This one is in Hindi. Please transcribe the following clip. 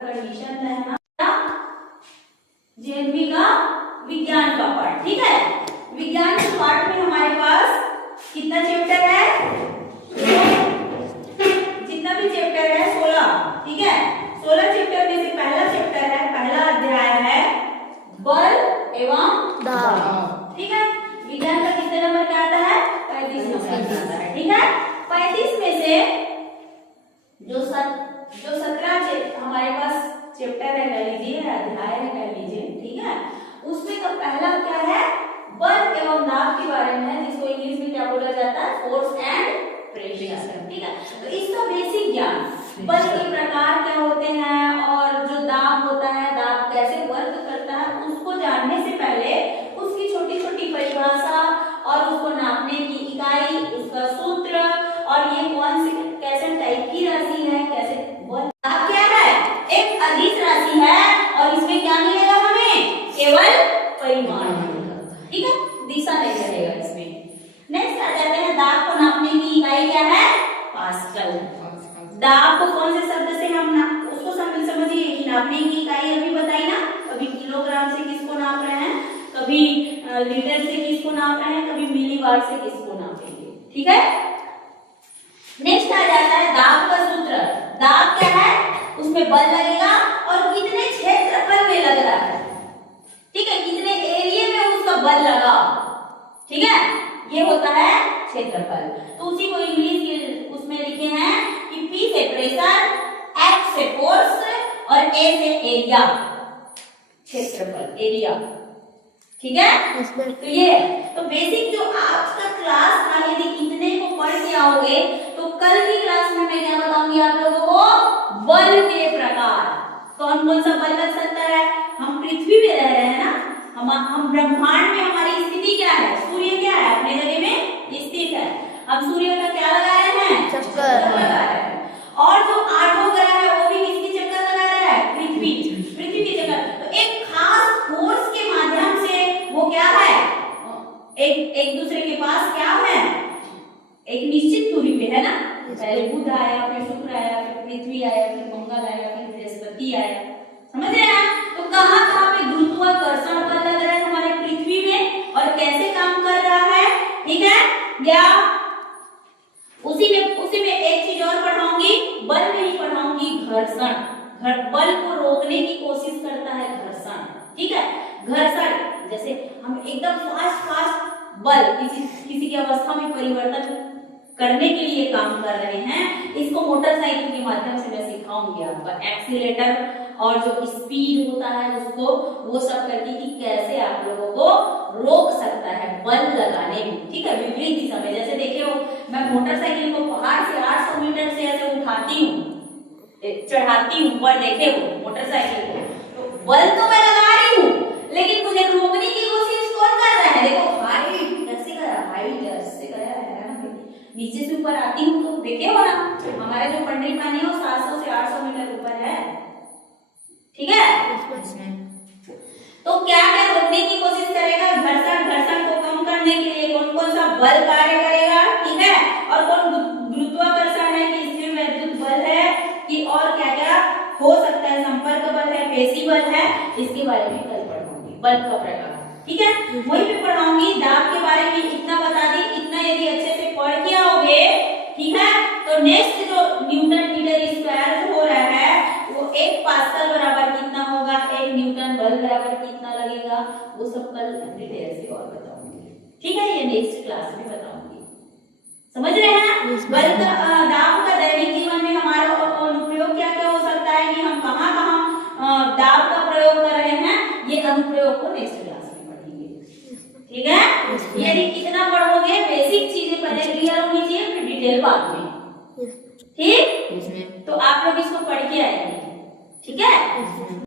कंडीशन है जेएनवी का विज्ञान का पार्ट। ठीक है, विज्ञान के पार्ट में हमारे पास कितना चैप्टर है? जितना भी चैप्टर है 16। ठीक है, 16 चैप्टर में से पहला चैप्टर है, पहला अध्याय है बल एवं दाब। ठीक है, विज्ञान का कितने नंबर क्या आता है? 35 नंबर आता है। ठीक है, 35 में से जो 17 हमारे पास चैप्टर है कह लीजिए, अध्याय है कह लीजिए। ठीक है, उसमें का पहला क्या है? बल एवं दाब के बारे में है, जिसको इंग्लिश में क्या बोला जाता है? Force and pressure. ठीक है, तो इसका बेसिक ज्ञान, बल के प्रकार क्या होते हैं और जो दाब होता है, दाब कैसे वर्क करता है, उसको जानने से पहले उसकी छोटी छोटी परिभाषा और उसको नापने की इकाई, उसका सूत्र और ये कौन सी कैसे टाइप की राशि है, कैसे दाब क्या है? एक अदिश राशि है और इसमें क्या मिलेगा हमें? केवल परिमाण मिलेगा। ठीक है, दिशा नहीं रहेगा इसमें। नेक्स्ट आ जाते हैं दाब को नापने की इकाई क्या है? पास्कल। दाब को कौन से शब्द से हम उसको समझिए कि नापने की इकाई अभी बताई ना, कभी किलोग्राम से किसको नाप रहे हैं, कभी लीटर से किसको नाप रहे हैं, कभी मिलीवाट से किसको नापेंगे। ठीक है, नेक्स्ट आ जाता है दाब का सूत्र। दाब क्या है? उसमें बल लगेगा और कितने क्षेत्रफल में लग रहा है। ठीक है, कितने एरिया में उसका बल लगा। ठीक है, ये होता है क्षेत्रफल। तो उसी को इंग्लिश के उसमें लिखे हैं कि P से प्रेशर, F से फोर्स और A से एरिया, क्षेत्रफल, एरिया। ठीक है, तो ये तो बेसिक जो आज का क्लास था, यदि इतने को पढ़ के आओगे तो कल की क्लास में मैं क्या बताऊंगी आप लोगों को? बल के प्रकार। कौन कौन सा बल लग सकता है? हम पृथ्वी पे रह रहे हैं ना, हम ब्रह्मांड में हमारी स्थिति क्या है? सूर्य क्या है? अपने जगह में स्थित है। हम सूर्य का क्या लगा रहे हैं? चक्कर लगा रहे हैं। और जो 8 ग्रह है वो भी किसकी चक्कर लगा रहा है? पृथ्वी की चक्कर। तो एक खास फोर्स के माध्यम से वो क्या है? एक दूसरे के पास क्या है? एक निश्चित दूरी पे है ना। पहले बुध आया, फिर शुक्र आया, फिर पृथ्वी आया, फिर मंगल आया, फिर बृहस्पति आया। समझ रहे हैं? तो कहां कहां पे गुरुत्वाकर्षण बल लग रहा है हमारे पृथ्वी में और कैसे काम कर रहा है। ठीक है, या उसी में एक चीज और पढ़ाऊंगी, बल नहीं पढ़ाऊंगी, घर्षण। बल को रोकने की कोशिश करता है घर्षण। ठीक है, घर्षण जैसे हम एकदम फास्ट बल किसी की अवस्था में परिवर्तन करने के लिए काम कर रहे हैं, इसको मोटरसाइकिल के माध्यम से मैं सिखाऊंगी आपको। एक्सीलेटर और जो स्पीड होता है उसको वो सब करके कि कैसे आप लोगों को रोक सकता है बल लगाने में। ठीक है, विपरीत दिशा में। जैसे देखिए मैं मोटरसाइकिल को पहाड़ से 800 मीटर से ऐसे उठाती हूँ, चढ़ाती हूँ ऊपर, देखे वो मोटरसाइकिल को, तो बल तो मैं लगा रही हूँ लेकिन मुझे रोकने की कोशिश कौन कर रहा है? देखो हाइट कैसे कर रहा है, हाइट कैसे कर रहा है। नीचे से ऊपर आती हूँ तो देखे हो ना, हमारा जो पंडरी पानी है वो 700 से 800 मीटर ऊपर है। ठीक है, तो क्या क्या रोकने की कोशिश करेगा? घर्षण को कम करने के लिए कौन कौन सा बल कार्य करेगा। ठीक है, और कौन गुरुत्वाकर्षण है कि स्थिर वैद्युत बल है कि और क्या क्या हो सकता है, संपर्क बल है, पेशी बल है, इसके बारे में कल पढ़ाऊंगी बल का प्रकार। ठीक है, वही पे पढ़ाऊंगी। दाब के बारे में इतना बता दी, इतना यदि अच्छे से पढ़ के आओगे, ठीक है, तो नेक्स्ट जो न्यूटन मीटर स्क्वायर हो रहा है वो 1 पास्कल बराबर कितना होगा, 1 न्यूटन बल बराबर कितना लगेगा, वो सब कल डिटेल से और बताऊंगी। ठीक है, ये नेक्स्ट क्लास में बताऊंगी। समझ रहे हैं? बल का दाब का दैनिक जीवन में हमारा अनुप्रयोग क्या क्या हो सकता है कि हम कहां कहां दाब का प्रयोग कर रहे हैं, ये अनुप्रयोग को नेक्स्ट क्लास में पढ़ेंगे। ठीक है, यदि कितना पढ़ोगे, बेसिक चीजें पहले क्लियर होनी चाहिए, फिर डिटेल बाद में। ठीक, तो आप लोग इसको पढ़ के आएंगे। ठीक है।